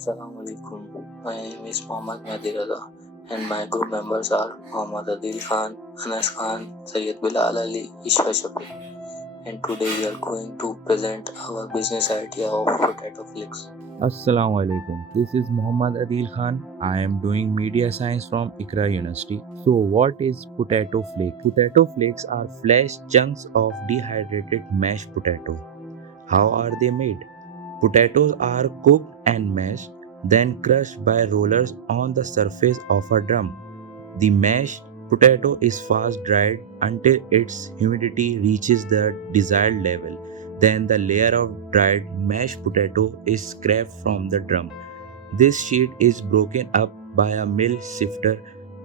Assalamu alaikum. My name is Mohammad Nadirullah and my group members are Mohammad Adil Khan, Anas Khan, Sayyid Bilal Ali, Ishfa Shakir. And today we are going to present our business idea of potato flakes. Assalamu alaikum. This is Muhammad Adil Khan. I am doing media science from Ikra University. So, what is potato flake? Potato flakes are flash chunks of dehydrated mashed potato. How are they made? Potatoes are cooked and mashed, then crushed by rollers on the surface of a drum. The mashed potato is fast dried until its humidity reaches the desired level. Then the layer of dried mashed potato is scraped from the drum. This sheet is broken up by a mill sifter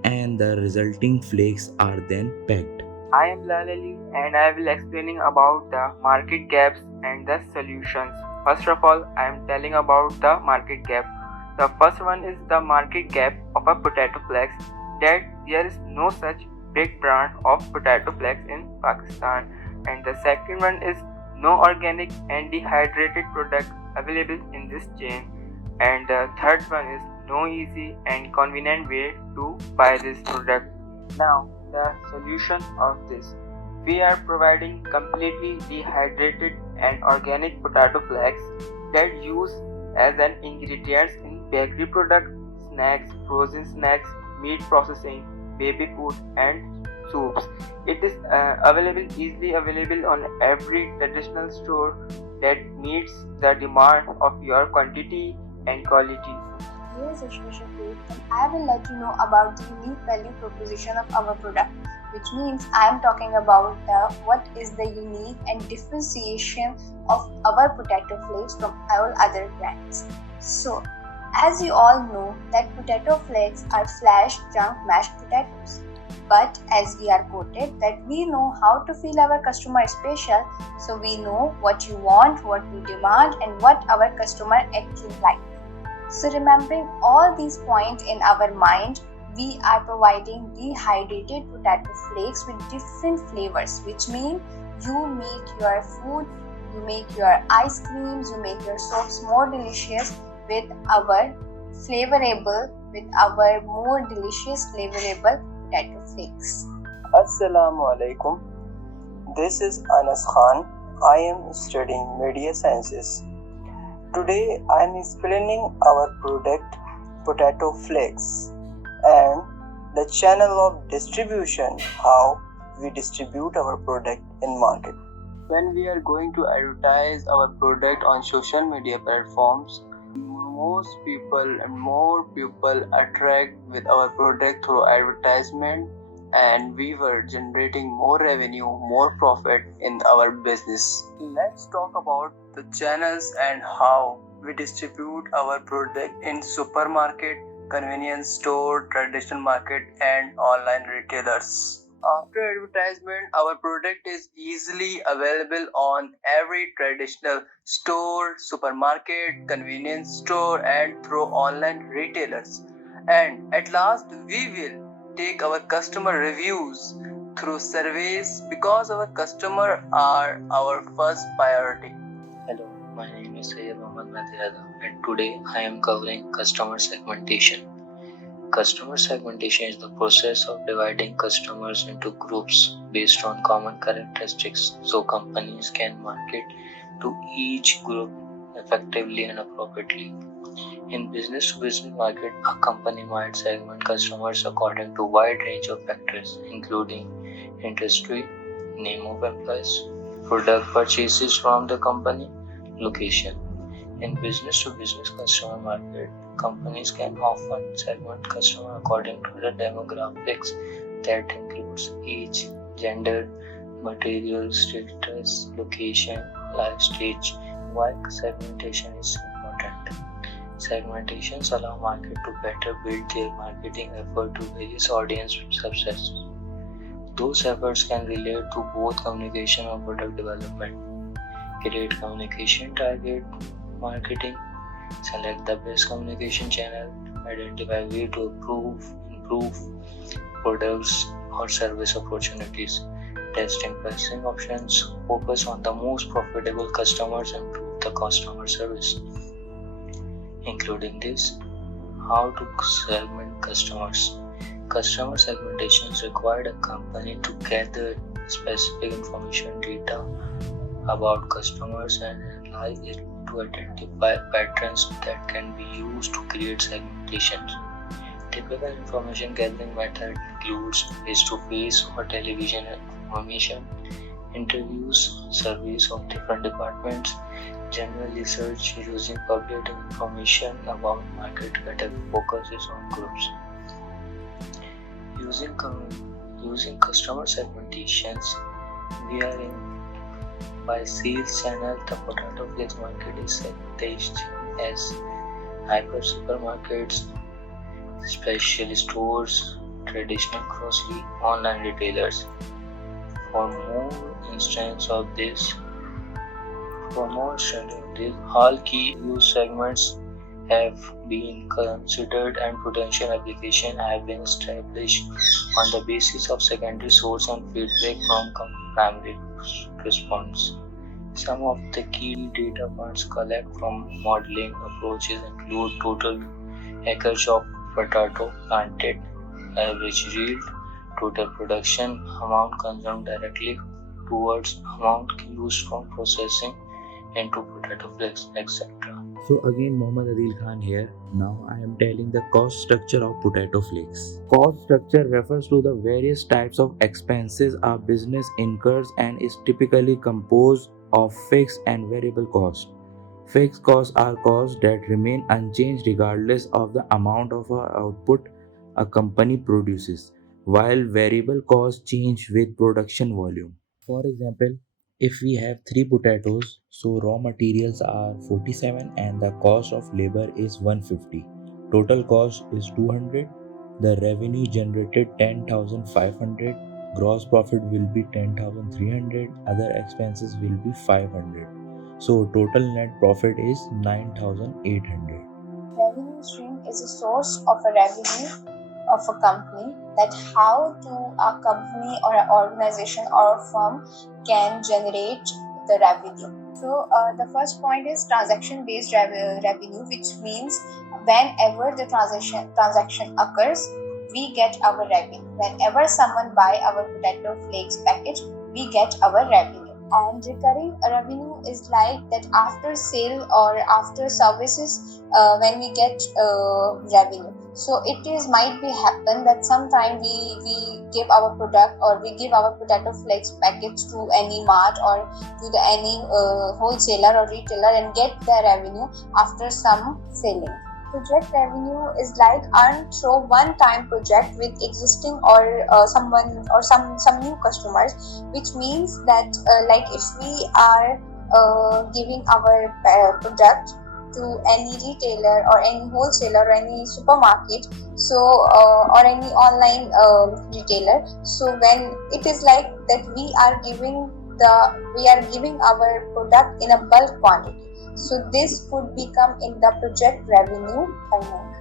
and the resulting flakes are then packed. I am Lalali and I will explaining about the market gaps and the solutions. First of all, I am telling about the market gap. The first one is the market gap of a potato flakes, that there is no such big brand of potato flakes in Pakistan. And the second one is no organic and dehydrated product available in this chain. And the third one is no easy and convenient way to buy this product. Now, the solution of this. We are providing completely dehydrated and organic potato flakes that use as an ingredients in bakery products, snacks, frozen snacks, meat processing, baby food and soups. It is easily available on every traditional store that meets the demand of your quantity and quality. Here's a special food, and I will let you know about the unique value proposition of our product, which means I am talking about what is the unique and differentiation of our potato flakes from all other brands. So, as you all know that potato flakes are flash chunk mashed potatoes. But as we are quoted that we know how to feel our customer special, so we know what you want, what you demand, and what our customer actually like. So remembering all these points in our mind, we are providing dehydrated potato flakes with different flavors, which means you make your food, you make your ice creams, you make your soaps more delicious with our more delicious flavorable potato flakes. Assalamu alaikum. This is Anas Khan. I am studying media sciences. Today I am explaining our product potato flakes and the channel of distribution, how we distribute our product in market. When we are going to advertise our product on social media platforms, more people attract with our product through advertisement, and we were generating more revenue, more profit in our business. Let's talk about the channels and how we distribute our product in supermarket, convenience store, traditional market and online retailers. After advertisement, our product is easily available on every traditional store, supermarket, convenience store and through online retailers. And at last, we will take our customer reviews through surveys because our customer are our first priority. Hello, my name is Sayyid Mohammad Nadirullah and today I am covering customer segmentation. Customer segmentation is the process of dividing customers into groups based on common characteristics so companies can market to each group effectively and appropriately. In business-to-business market, a company might segment customers according to a wide range of factors including industry, name of employees, product purchases from the company, location. In business-to-business customer market, companies can often segment customers according to the demographics that includes age, gender, material status, location, life stage. Why segmentation is important? Segmentations allow market to better build their marketing effort to various audience subsets. Those efforts can relate to both communication and product development. Create communication target marketing, select the best communication channel, identify way to improve products or service opportunities, testing pricing options, focus on the most profitable customers, and improve the customer service. including this, how to segment customers. Customer segmentations required a company to gather specific information data about customers and analyze it to identify patterns that can be used to create segmentations. Typical information gathering method includes face-to-face or television information, interviews, surveys of different departments, general research using public information about market that focuses on groups. Using using customer segmentations, we are in by sales channel. The potato flakes market is segmented as hyper supermarkets, special stores, traditional grocery, online retailers. For more instances of this, all key use segments have been considered and potential applications have been established on the basis of secondary source and feedback from primary response. Some of the key data points collected from modeling approaches include total acres of potato planted, average yield, total production, amount consumed directly towards amount used from processing into potato flakes, etc. So again, Muhammad Adil Khan here. Now I am telling the cost structure of potato flakes. Cost structure refers to the various types of expenses a business incurs and is typically composed of fixed and variable costs. Fixed costs are costs that remain unchanged regardless of the amount of output a company produces, while variable costs change with production volume. For example, if we have 3 potatoes, so raw materials are 47 and the cost of labor is 150. Total cost is 200. The revenue generated 10,500. Gross profit will be 10,300. Other expenses will be 500. So total net profit is 9,800. Revenue stream is a source of a revenue of a company, that how to a company or an organization or a firm can generate the revenue. So the first point is transaction based revenue, which means whenever the transaction occurs, we get our revenue. Whenever someone buy our potato flakes package, we get our revenue. And recurring revenue is like that after sale or after services, when we get revenue. So it is might be happen that sometime we give our product or we give our potato flakes package to any mart or to the any wholesaler or retailer and get the revenue after some selling. Project revenue is like earned through one-time project with existing or someone or some new customers, which means that like if we are giving our product to any retailer or any wholesaler or any supermarket, so or any online retailer, so when it is like that we are giving our product in a bulk quantity, so this could become in the project revenue earning.